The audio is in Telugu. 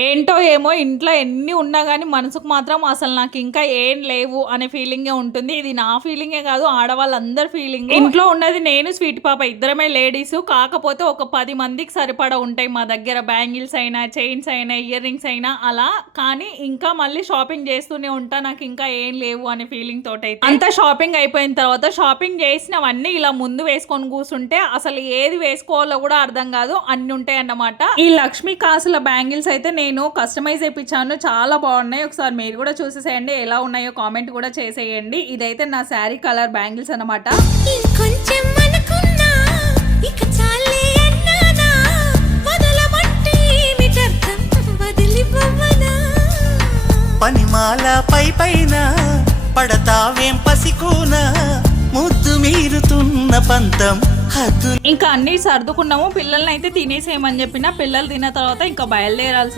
ఏంటో ఏమో ఇంట్లో ఎన్ని ఉన్నా గానీ మనసుకు మాత్రం అసలు నాకింకా ఏం లేవు అనే ఫీలింగే ఉంటుంది. ఇది నా ఫీలింగే గాదు, ఆడవాళ్ళందరి ఫీలింగు. ఇంట్లో ఉన్నది నేను, స్వీట్ పాప ఇద్దరమే లేడీసు. కాకపోతే ఒక 10 మందికి సరిపడా ఉంటాయి మా దగ్గర. బ్యాంగిల్స్ అయినా, చైన్స్ అయినా, ఇయర్ రింగ్స్ అయినా అలా. కానీ ఇంకా మళ్ళీ షాపింగ్ చేస్తూనే ఉంటా. నాకింకా ఏం లేవు అనే ఫీలింగ్ తోటైతే. అంతా షాపింగ్ అయిపోయిన తర్వాత షాపింగ్ చేసినవన్నీ ఇలా ముందు వేసుకొని కూర్చుంటే అసలు ఏది వేసుకోవాలో కూడా అర్థం కాదు. అన్ని ఉంటాయన్నమాట. ఈ లక్ష్మీ కాసుల బ్యాంగిల్స్ అయితే నేను కస్టమైజ్ చేయించాను. చాలా బాగున్నాయి. ఒకసారి మీరు కూడా చూసేసేయండి. ఎలా ఉన్నాయో కామెంట్ కూడా చేసేయండి. ఇదైతే నా శారీ కలర్ బ్యాంగిల్స్ అనమాట. పనిమాల పై పైన పడతావేం పసికూనా, ముద్దు మీరుతున్న పంతం ఇంకా అన్ని సర్దుకున్నాము. పిల్లల్ని అయితే తినేసేయమని చెప్పిన. పిల్లలు తిన్న తర్వాత ఇంకా బయలుదేరాల్సి